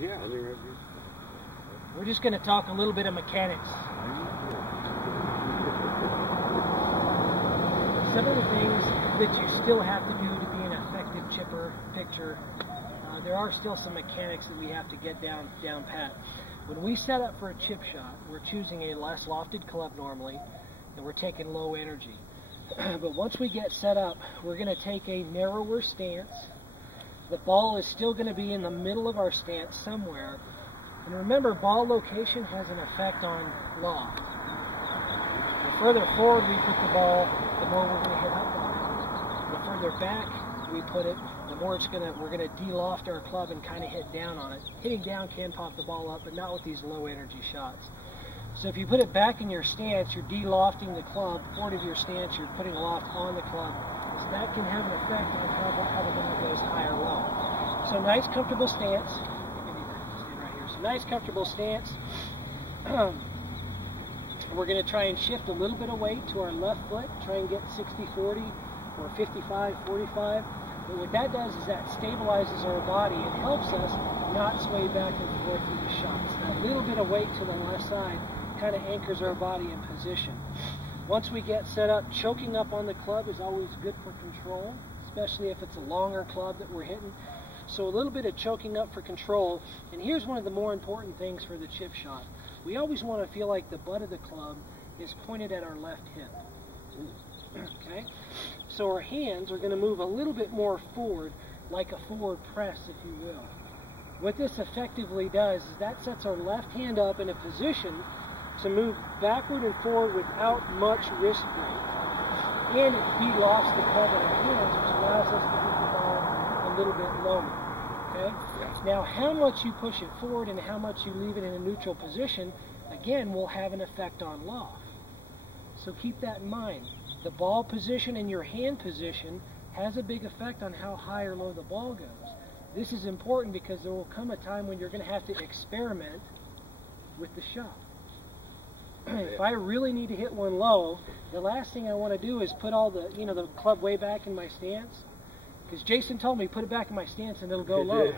Yeah, we're just going to talk a little bit of mechanics. Some of the things that you still have to do to be an effective chipper pitcher, there are still some mechanics that we have to get down pat. When we set up for a chip shot, we're choosing a less lofted club normally, and we're taking low energy. But once we get set up, we're going to take a narrower stance. The ball is still going to be in the middle of our stance somewhere. And remember, ball location has an effect on loft. The further forward we put the ball, the more we're going to hit up. The further back we put it, the more we're going to de-loft our club and kind of hit down on it. Hitting down can pop the ball up, but not with these low energy shots. So if you put it back in your stance, you're de-lofting the club. Forward of your stance, you're putting loft on the club. So that can have an effect on how the ball goes high or low. So nice, comfortable stance. Stand right here. So nice, comfortable stance. We're going to try and shift a little bit of weight to our left foot. Try and get 60-40 or 55-45. But what that does is that stabilizes our body and helps us not sway back and forth with the shots. That little bit of weight to the left side kind of anchors our body in position. Once we get set up, choking up on the club is always good for control, especially if it's a longer club that we're hitting. So a little bit of choking up for control. And here's one of the more important things for the chip shot. We always want to feel like the butt of the club is pointed at our left hip. Okay? So our hands are going to move a little bit more forward, like a forward press, if you will. What this effectively does is that sets our left hand up in a position to move backward and forward without much wrist break. And it de-lofts the club in our hands, which allows us to hit the ball a little bit lower. Okay? Yeah. Now, how much you push it forward and how much you leave it in a neutral position, again, will have an effect on loft. So keep that in mind. The ball position and your hand position has a big effect on how high or low the ball goes. This is important because there will come a time when you're going to have to experiment with the shot. If I really need to hit one low, the last thing I want to do is put all the, the club way back in my stance. Because Jason told me, put it back in my stance and it'll go low.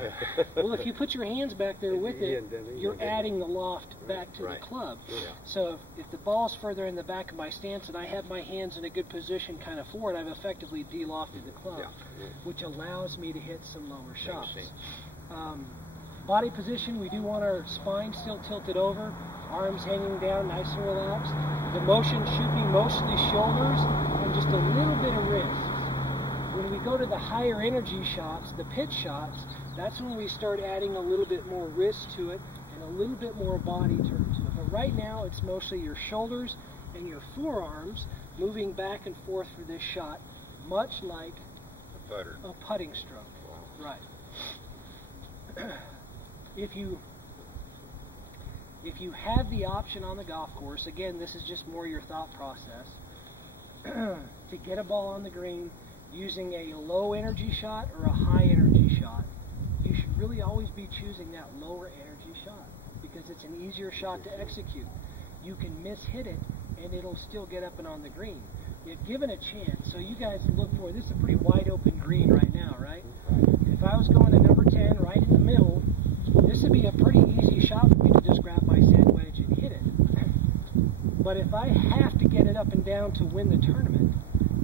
Well, if you put your hands back there with it, you're adding the loft back to the club. So if the ball's further in the back of my stance and I have my hands in a good position kind of forward, I've effectively de-lofted the club, which allows me to hit some lower shots. Body position, we do want our spine still tilted over, arms hanging down, nice and relaxed. The motion should be mostly shoulders and just a little bit of wrist. When we go to the higher energy shots, the pitch shots, that's when we start adding a little bit more wrist to it and a little bit more body turn to it. But right now, it's mostly your shoulders and your forearms moving back and forth for this shot, much like a putting stroke. Wow. Right. If you have the option on the golf course, again, this is just more your thought process, to get a ball on the green using a low energy shot or a high energy shot, you should really always be choosing that lower energy shot because it's an easier shot to execute. You can mishit it and it'll still get up and on the green. If given a chance, so you guys look for, this is a pretty wide open green right now, right? If I was going to number 10 right in the middle, this would be a pretty easy shot for me to just grab my sand wedge and hit it. But if I have to get it up and down to win the tournament,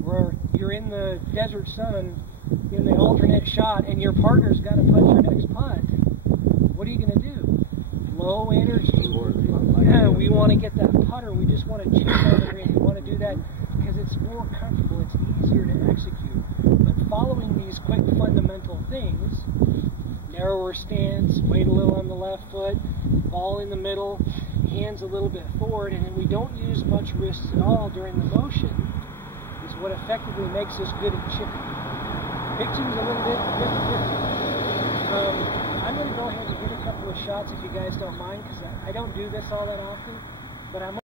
where you're in the desert sun in the alternate shot and your partner's got to putt your next putt, what are you going to do? Low energy. We want to get that putter. We just want to chip on the green. We want to do that because it's more comfortable. It's easier to execute. But following these quick fundamental things, narrower stance, weight a little on the left foot, ball in the middle, hands a little bit forward, and then we don't use much wrists at all during the motion, is what effectively makes us good at chipping. Pitching's a little bit different. I'm going to go ahead and hit a couple of shots if you guys don't mind, because I don't do this all that often, but I'm